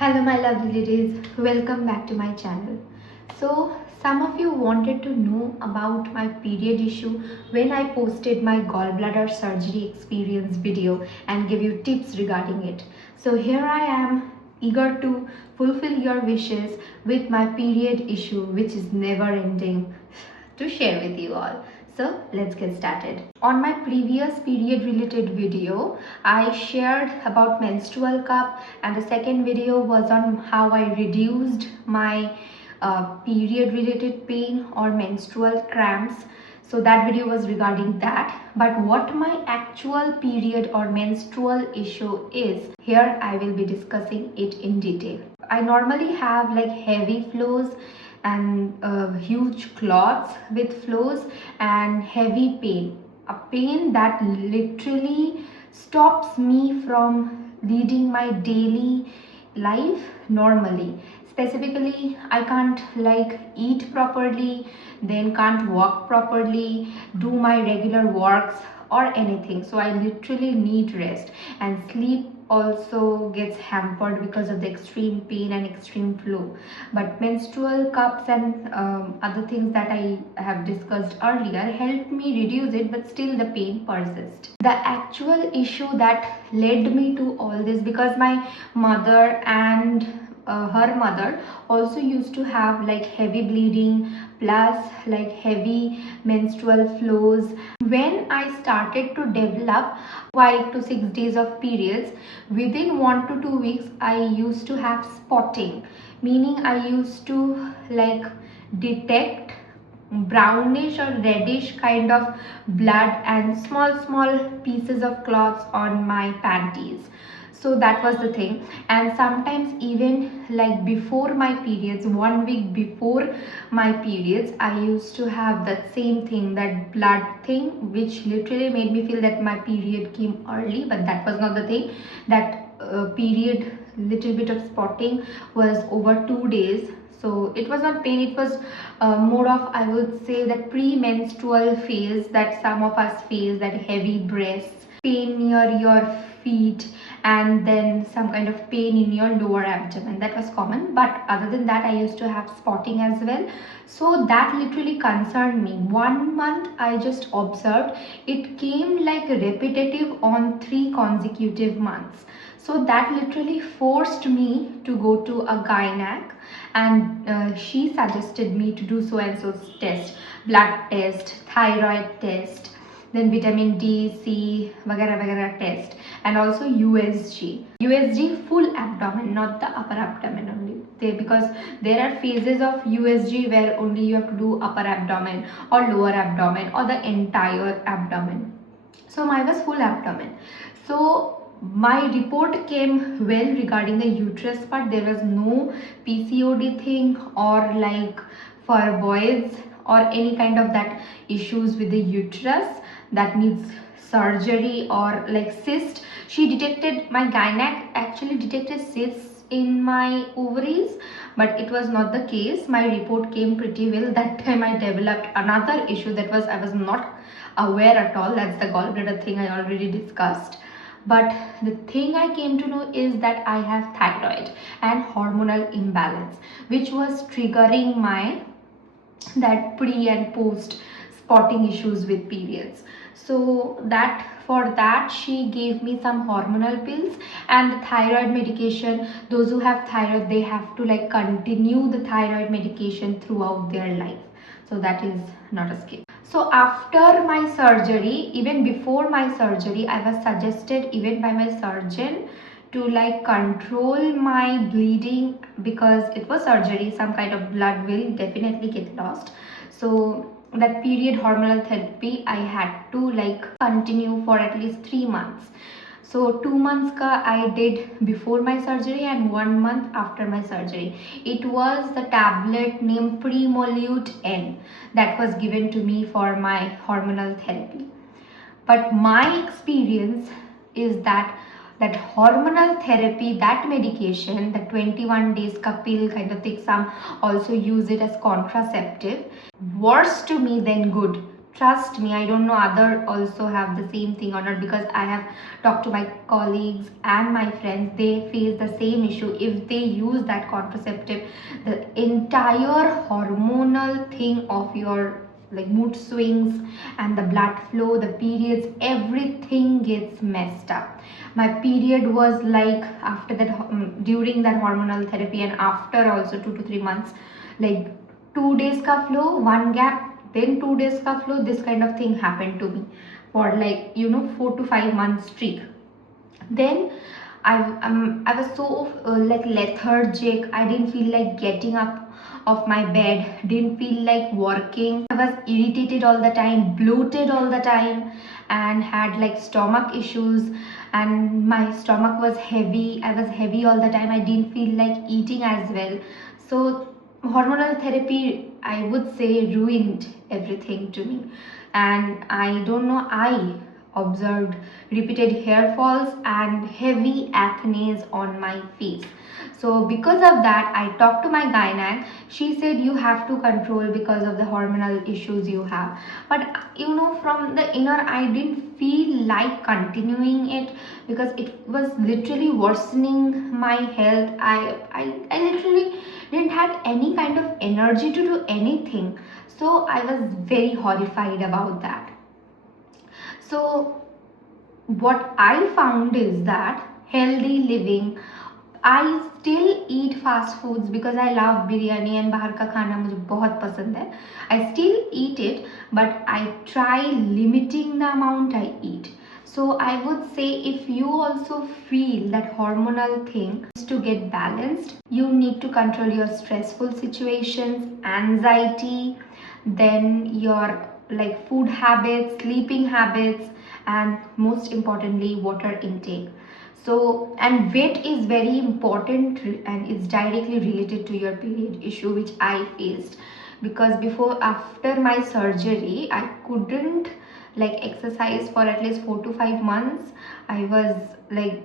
Hello my lovely ladies, welcome back to my channel. So some of you wanted to know about my period issue when I posted my gallbladder surgery experience video and give you tips regarding it. So here I am, eager to fulfill your wishes with my period issue, which is never ending, to share with you all. So let's get started. On my previous period related video, I shared about menstrual cup, and the second video was on how I reduced my period related pain or menstrual cramps. So that video was regarding that. But what my actual period or menstrual issue is, here I will be discussing it in detail. I normally have like heavy flows and huge clots with flows and heavy pain, a pain that literally stops me from leading my daily life normally. Specifically, I can't like eat properly, then can't walk properly, do my regular works or anything. So I literally need rest, and sleep also gets hampered because of the extreme pain and extreme flow. But menstrual cups and other things that I have discussed earlier helped me reduce it, but still the pain persists. The actual issue that led me to all this, because my mother and her mother also used to have like heavy bleeding plus like heavy menstrual flows. When I started to develop 5 to 6 days of periods, within 1 to 2 weeks I used to have spotting, meaning I used to like detect brownish or reddish kind of blood and small pieces of clots on my panties. So that was the thing. And sometimes even like before my periods, 1 week before my periods, I used to have that same thing, that blood thing, which literally made me feel that my period came early, but that was not the thing. That period little bit of spotting was over 2 days. So it was not pain, it was more of, I would say, that premenstrual phase that some of us face, that heavy breasts, pain near your feet, and then some kind of pain in your lower abdomen. That was common, but other than that I used to have spotting as well. So that literally concerned me. 1 month I just observed it came like repetitive on 3 consecutive months. So that literally forced me to go to a gynec, and she suggested me to do so and so test, blood test, thyroid test, then vitamin D, C, vagara test, and also USG full abdomen, not the upper abdomen only. Because there are phases of USG where only you have to do upper abdomen or lower abdomen or the entire abdomen. So mine was full abdomen. So my report came well regarding the uterus part. There was no PCOD thing or like for boys or any kind of that issues with the uterus that needs surgery or like cyst. She detected, my gynec actually detected cysts in my ovaries, but it was not the case. My report came pretty well. That time I developed another issue that was I was not aware at all. That's the gallbladder thing I already discussed. But the thing I came to know is that I have thyroid and hormonal imbalance, which was triggering my that pre and post spotting issues with periods. So that for that she gave me some hormonal pills and the thyroid medication. Those who have thyroid, they have to like continue the thyroid medication throughout their life. So that is not a skip. So after my surgery, even before my surgery, I was suggested even by my surgeon to like control my bleeding, because it was surgery, some kind of blood will definitely get lost. So that period hormonal therapy I had to like continue for at least 3 months. So 2 months ka I did before my surgery and 1 month after my surgery. It was the tablet named Premolute N that was given to me for my hormonal therapy. But my experience is that hormonal therapy, that medication, the 21 days kapil kind of thing, some also use it as contraceptive, worse to me than good. trust me, I don't know other also have the same thing or not, because I have talked to my colleagues and my friends. They face the same issue. If they use that contraceptive, the entire hormonal thing of your like mood swings and the blood flow, the periods, everything gets messed up. My period was like after that, during that hormonal therapy and after also 2 to 3 months, like 2 days ka flow, one gap, then 2 days ka flow. This kind of thing happened to me for like 4 to 5 months streak. Then I was so like lethargic. I didn't feel like getting up of my bed, didn't feel like working. I was irritated all the time, bloated all the time, and had like stomach issues, and my stomach was heavy. I was heavy all the time. I didn't feel like eating as well. So hormonal therapy, I would say, ruined everything to me. And I don't know, I observed repeated hair falls and heavy acne on my face. So because of that, I talked to my gynec. She said you have to control because of the hormonal issues you have. But from the inner, I didn't feel like continuing it because it was literally worsening my health. I literally didn't have any kind of energy to do anything. So I was very horrified about that. So what I found is that healthy living, I still eat fast foods because I love biryani and bahar ka khana मुझे बहुत पसंद है. I still eat it, but I try limiting the amount I eat. So I would say, if you also feel that hormonal thing is to get balanced, you need to control your stressful situations, anxiety, then your like food habits, sleeping habits, and most importantly water intake. So, and weight is very important, and it's directly related to your period issue, which I faced. Because after my surgery, I couldn't like exercise for at least 4 to 5 months. I was like,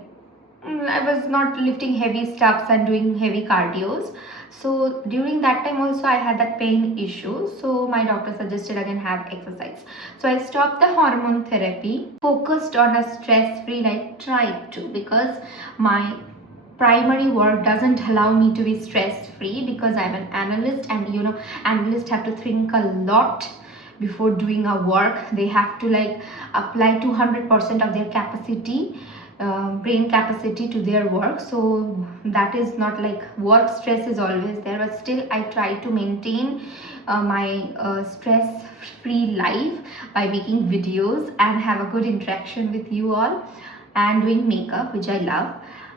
I was not lifting heavy stuffs and doing heavy cardios. So during that time also I had that pain issue. So my doctor suggested again have exercise. So I stopped the hormone therapy, focused on a stress-free life, tried to, because my primary work doesn't allow me to be stress-free, because I'm an analyst, and analysts have to think a lot before doing a work. They have to like apply 200% of their capacity, brain capacity, to their work. So that is not like work stress is always there, but still I try to maintain my stress free life by making videos and have a good interaction with you all, and doing makeup, which I love.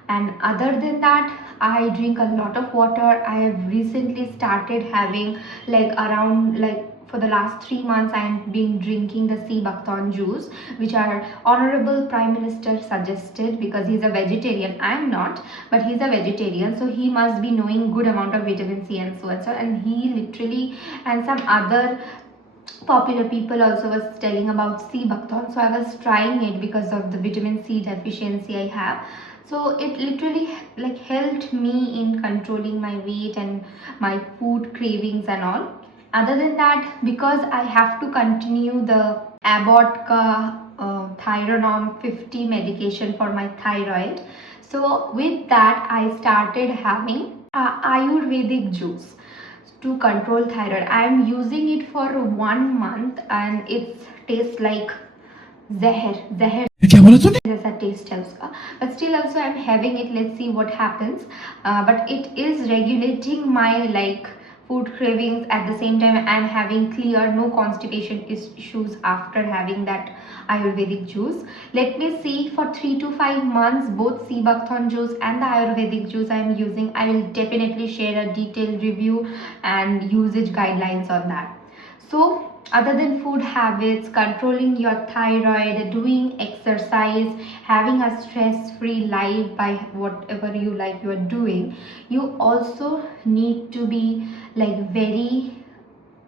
And other than that, I drink a lot of water. I have recently started having like around like for the last 3 months I have been drinking the sea buckthorn juice, which our honorable prime minister suggested, because he's a vegetarian. I am not, but he's a vegetarian, so he must be knowing good amount of vitamin C and so and so. And he literally, and some other popular people also was telling about sea buckthorn. So I was trying it because of the vitamin C deficiency I have. So it literally like helped me in controlling my weight and my food cravings and all. Other than that, because I have to continue the Abbott ka Thyronorm 50 medication for my thyroid. So with that, I started having Ayurvedic juice to control thyroid. I am using it for 1 month and it tastes like जहर क्या बोला तूने जैसा test है उसका, but still also I'm having it. Let's see what happens. But it is regulating my like food cravings. At the same time, I'm having clear, no constipation issues after having that Ayurvedic juice. Let me see, for 3 to 5 months both sea buckthorn juice and the Ayurvedic juice I am using. I will definitely share a detailed review and usage guidelines on that. So other than food habits, controlling your thyroid, doing exercise, having a stress-free life by whatever you like you are doing, you also need to be like very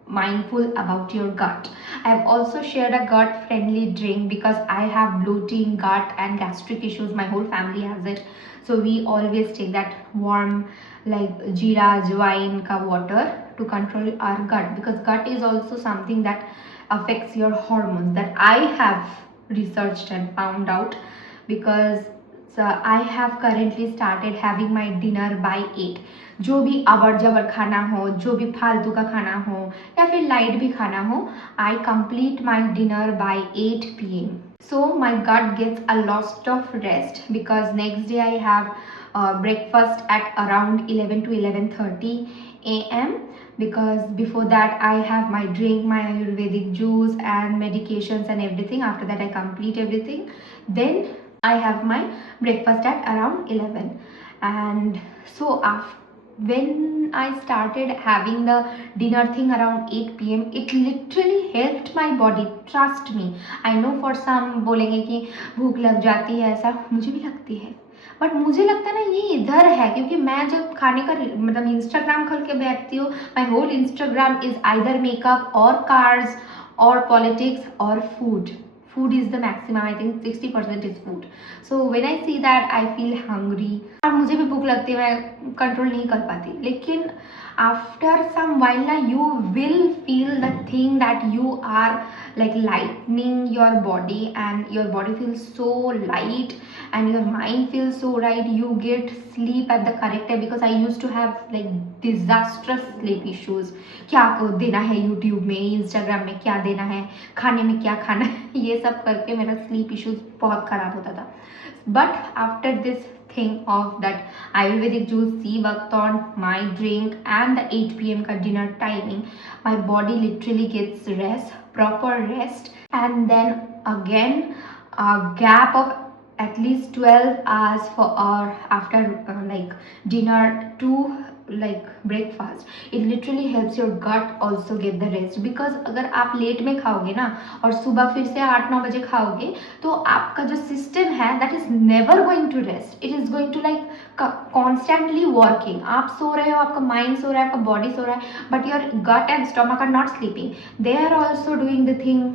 mindful about your gut. I've also shared a gut friendly drink because I have bloating, gut and gastric issues. My whole family has it. So we always take that warm like jeera, ajwain ka water to control our gut, because gut is also something that affects your hormones, that I have researched and found out, because I have currently started having my dinner by 8. जो भी अबर जबर खाना हो, जो भी फालतू का खाना हो या फिर लाइट भी खाना हो, I complete my dinner by 8 p.m. So my gut gets a lot of rest, because next day I have breakfast at around 11 to 11:30 a.m. because before that I have my drink, my Ayurvedic juice and medications and everything. After that I complete everything, then I have my breakfast at around 11. And so after, when I started having the dinner thing around 8 p.m, it literally helped my body, trust me. I know for some बोलेंगे कि भूख लग जाती है, ऐसा मुझे भी लगती है, बट मुझे लगता है ना ये इधर है, क्योंकि मैं जब खाने का मतलब इंस्टाग्राम खोल के बैठती हूँ, my whole Instagram is either makeup और कार्स और पॉलिटिक्स और food. Food is the maximum, I think 60% is food. So when I see that I feel hungry, और मुझे भी भूख लगती है, मैं कंट्रोल नहीं कर पाती. लेकिन after some while ना you will feel the thing that you are like lightening your body, and your body feels so light and your mind feels so right. You get sleep at the correct time, because I used to have like disastrous sleep issues. क्या देना है YouTube में, Instagram में क्या देना है, खाने में क्या खाना है, ये सब करके मेरा स्लीप इश्यूज बहुत ख़राब होता था. But after this thing of that Ayurvedic juice, C worked on my drink and the 8 p.m. ka dinner timing, my body literally gets rest, proper rest, and then again a gap of at least 12 hours for or after like dinner to like breakfast. It literally helps your gut also get the rest, because अगर आप late में खाओगे ना और सुबह फिर से 8-9 बजे खाओगे, तो आपका जो सिस्टम है that is never going to rest. It is going to like constantly working. आप सो रहे हो, आपका माइंड सो रहा है, आपका बॉडी सो रहा है, but your gut and stomach are not sleeping. They are also doing the thing,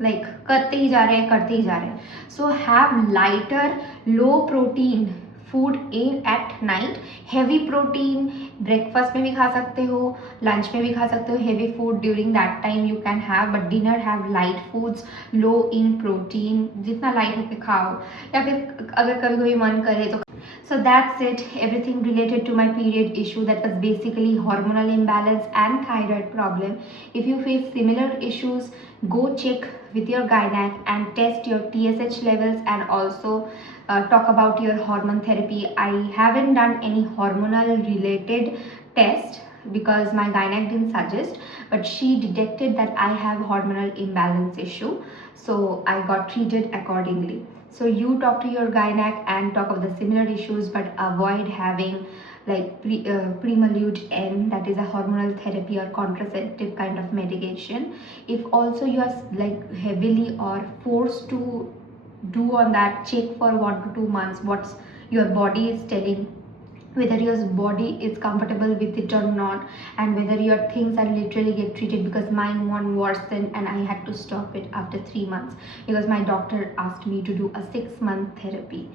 like करते ही जा रहे हैं, करते ही जा रहे हैं. So have lighter low protein food in at night. Heavy protein breakfast में भी खा सकते हो, लंच में भी खा सकते हो. Heavy food during that time you can have, but dinner have light foods low in protein. जितना लाइट होके खाओ, या फिर अगर कभी कभी मन करे तो. So that's it, everything related to my period issue, that was basically hormonal imbalance and thyroid problem. If you face similar issues, go check with your gynec and test your TSH levels, and also talk about your hormone therapy. I haven't done any hormonal related test because my gynec didn't suggest, but she detected that I have hormonal imbalance issue, so I got treated accordingly. So you talk to your gynec and talk of the similar issues, but avoid having like Premalute N, that is a hormonal therapy or contraceptive kind of medication. If also you are like heavily or forced to do on that, check for 1 to 2 months what's your body is telling, whether your body is comfortable with it or not, and whether your things are literally get treated, because mine one worsened and I had to stop it after 3 months because my doctor asked me to do a 6-month therapy.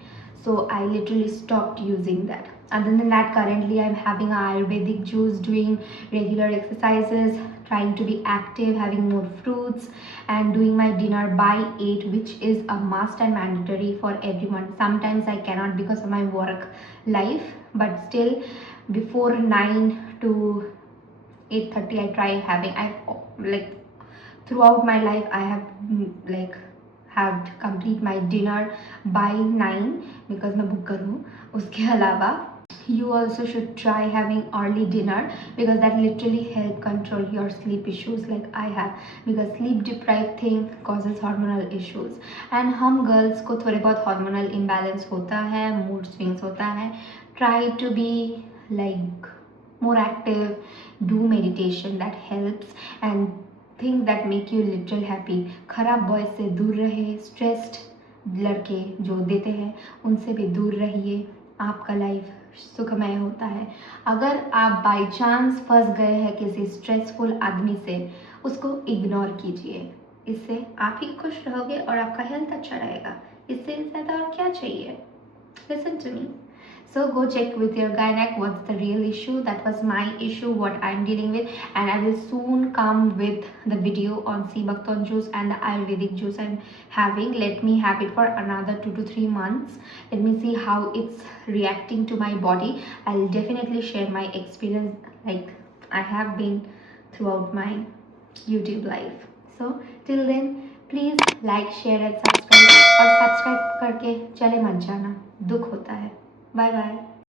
So I literally stopped using that. Other than that, currently I'm having Ayurvedic juice, doing regular exercises, trying to be active, having more fruits, and doing my dinner by 8, which is a must and mandatory for everyone. Sometimes I cannot because of my work life, but still before 9 to 8:30 I try having. I've like throughout my life I have like have complete my dinner by 9 because मैं Booker हूँ. उसके अलावा you also should try having early dinner, because that literally help control your sleep issues like I have, because sleep deprived thing causes hormonal issues. And हम girls को थोड़े बहुत hormonal imbalance होता है, mood swings होता है. Try to be like more active, do meditation, that helps, and things that make you little happy. खराब boys से दूर रहे, स्ट्रेस्ड लड़के जो देते हैं उनसे भी दूर रहिए, आपका लाइफ सुखमय होता है. अगर आप बाई चांस फंस गए हैं किसी स्ट्रेसफुल आदमी से, उसको इग्नोर कीजिए. इससे आप ही खुश रहोगे और आपका हेल्थ अच्छा रहेगा. इससे ज़्यादा और क्या चाहिए? Listen to me. So go check with your gynec what's the real issue. That was my issue, what I'm dealing with, and I will soon come with the video on sea buckthorn juice and the Ayurvedic juice I'm having. Let me have it for another 2 to 3 months. Let me see how it's reacting to my body. I'll definitely share my experience like I have been throughout my YouTube life. So till then, please like share and subscribe, और subscribe करके चले मत जाना, दुख होता है. Bye bye.